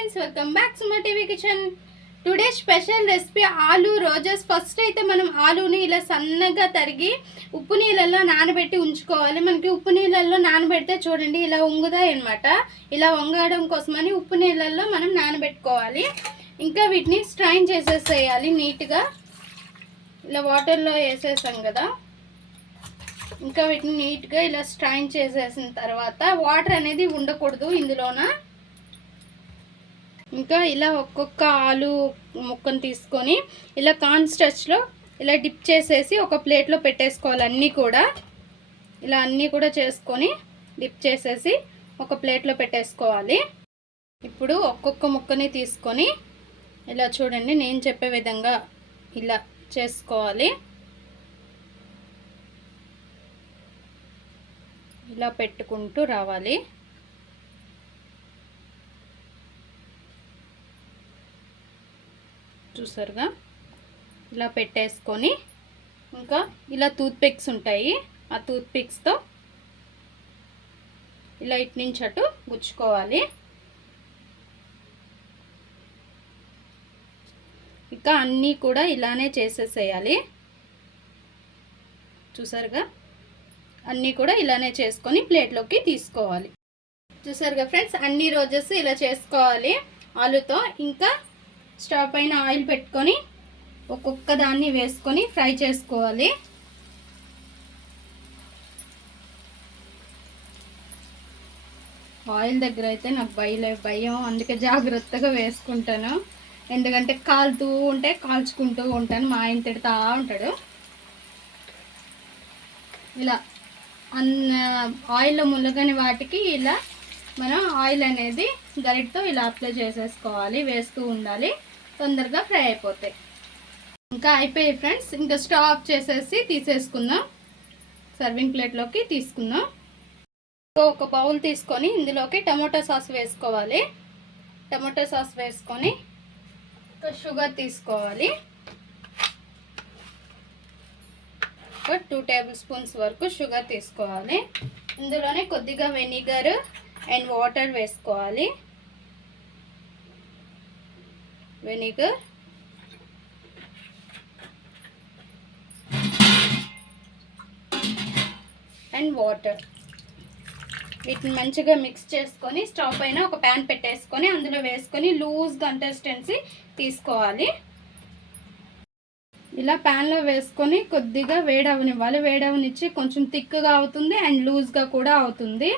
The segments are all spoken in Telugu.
Friends welcome back to my TV kitchen today special recipe aloo roses first అయితే మనం ఆలుని ఇలా సన్నగా తరిగి ఉప్పు నీళ్ళల్లో నానబెట్టి ఉంచుకోవాలి. మనకి ఉప్పు నీళ్ళల్లో నానబెడితే చూడండి ఇలా వంగుతాయి అనమాట ఇలా వంగడం కోసమని ఉప్పు నీళ్ళల్లో మనం నానబెట్టుకోవాలి. ఇంకా వీటిని స్ట్రైన్ చేసేసేయాలి నీట్గా. ఇలా వాటర్లో వేసేసాం కదా. ఇంకా వీటిని నీట్గా ఇలా స్ట్రైన్ చేసేసిన తర్వాత వాటర్ అనేది ఉండకూడదు ఇందులోన. ఇంకా ఇలా ఒక్కొక్క ఆలు ముక్కను తీసుకొని ఇలా కార్న్ స్టచ్లో ఇలా డిప్ చేసేసి ఒక ప్లేట్లో పెట్టేసుకోవాలి అన్నీ కూడా. ఇలా అన్నీ కూడా చేసుకొని డిప్ చేసేసి ఒక ప్లేట్లో పెట్టేసుకోవాలి. ఇప్పుడు ఒక్కొక్క ముక్కని తీసుకొని ఇలా చూడండి నేను చెప్పే విధంగా ఇలా చేసుకోవాలి. ఇలా పెట్టుకుంటూ రావాలి. చూసారుగా? ఇలా పెట్టేసుకొని ఇంకా ఇలా టూత్ పిక్స్ ఉంటాయి. ఆ టూత్ పిక్స్తో ఇలా ఇటు నుంచి అటు గుచ్చుకోవాలి. ఇంకా అన్నీ కూడా ఇలానే చేసేసేయాలి. చూసారుగా? అన్నీ కూడా ఇలానే చేసుకొని ప్లేట్లోకి తీసుకోవాలి. చూసారుగా ఫ్రెండ్స్? అన్ని రోజెస్ ఇలా చేసుకోవాలి. ఆలుతో ఇంకా స్టవ్ పైన ఆయిల్ పెట్టుకొని ఒక్కొక్క దాన్ని వేసుకొని ఫ్రై చేసుకోవాలి. ఆయిల్ దగ్గర అయితే నాకు భయలే భయం. అందుకే జాగ్రత్తగా వేసుకుంటాను. ఎందుకంటే కాలుతూ ఉంటే కాల్చుకుంటూ ఉంటాను. మా ఆయన తిడతా ఉంటాడు. ఇలా అన్న ఆయిల్లో ముల్లగని వాటికి ఇలా మనం ఆయిల్ అనేది గరిటతో ఇలా అప్లై చేసేసుకోవాలి వేస్తూ ఉండాలి. తొందరగా ఫ్రై అయిపోతాయి. ఇంకా అయిపోయాయి ఫ్రెండ్స్. ఇంకా స్టవ్ ఆఫ్ చేసేసి తీసేసుకుందాం. సర్వింగ్ ప్లేట్లోకి తీసుకుందాం. ఒక బౌల్ తీసుకొని ఇందులోకి టమోటా సాస్ వేసుకోవాలి. టమోటా సాస్ వేసుకొని షుగర్ తీసుకోవాలి. ఒక టూ టేబుల్ స్పూన్స్ వరకు షుగర్ తీసుకోవాలి. ఇందులోనే కొద్దిగా వెనిగర్ అండ్ వాటర్ వేసుకోవాలి. వెనిగర్ అండ్ వాటర్ వీటిని మంచిగా మిక్స్ చేసుకొని స్టవ్ పైన ఒక ప్యాన్ పెట్టేసుకొని అందులో వేసుకొని లూజ్ కన్సిస్టెన్సీ తీసుకోవాలి. ఇలా ప్యాన్లో వేసుకొని కొద్దిగా వేడవనివ్వాలి. వేడవనిచ్చి కొంచెం థిక్గా అవుతుంది అండ్ లూజ్గా కూడా అవుతుంది.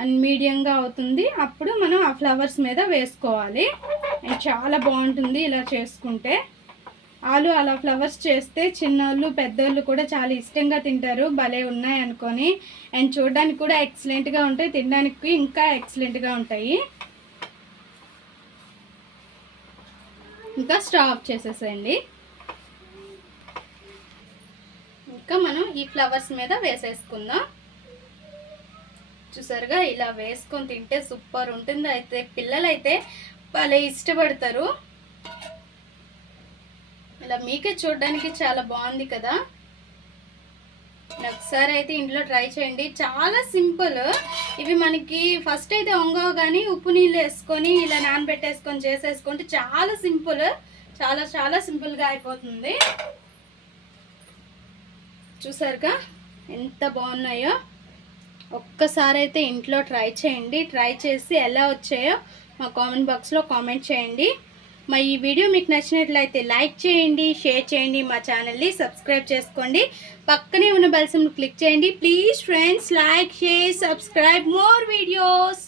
అండ్ మీడియంగా అవుతుంది. అప్పుడు మనం ఆ ఫ్లవర్స్ మీద వేసుకోవాలి. చాలా బాగుంటుంది ఇలా చేసుకుంటే. ఆలు అలా ఫ్లవర్స్ చేస్తే చిన్నోళ్ళు పెద్దోళ్ళు కూడా చాలా ఇష్టంగా తింటారు. భలే ఉన్నాయి అనుకొని. అండ్ చూడడానికి కూడా ఎక్సలెంట్గా ఉంటాయి. తినడానికి ఇంకా ఎక్సలెంట్గా ఉంటాయి. ఇంకా స్టవ్ ఆఫ్ చేసేసేయండి. ఇంకా మనం ఈ ఫ్లవర్స్ మీద వేసేసుకుందాం. చూసారుగా ఇలా వేసుకొని తింటే సూపర్ ఉంటుంది. అయితే పిల్లలైతే భలే ఇష్టపడతారు. ఇలా మీకే చూడడానికి చాలా బాగుంది కదా. ఒకసారి అయితే ఇంట్లో ట్రై చేయండి. చాలా సింపుల్. ఇవి మనకి ఫస్ట్ అయితే వంగవు కానీ ఉప్పు నీళ్ళు వేసుకొని ఇలా నానబెట్టేసుకొని చేసేసుకుంటే చాలా సింపుల్. చాలా చాలా సింపుల్గా అయిపోతుంది. చూసారుగా ఎంత బాగున్నాయో. ఒక్కసారి అయితే ఇంట్లో ట్రై చేయండి. ట్రై చేసి ఎలా వచ్చాయో మా కామెంట్ బాక్స్లో కామెంట్ చేయండి. మా ఈ వీడియో మీకు నచ్చినట్లయితే లైక్ చేయండి షేర్ చేయండి మా ఛానల్ని సబ్స్క్రైబ్ చేసుకోండి. పక్కనే ఉన్న బెల్సమ్ క్లిక్ చేయండి. Please friends like share subscribe. More videos!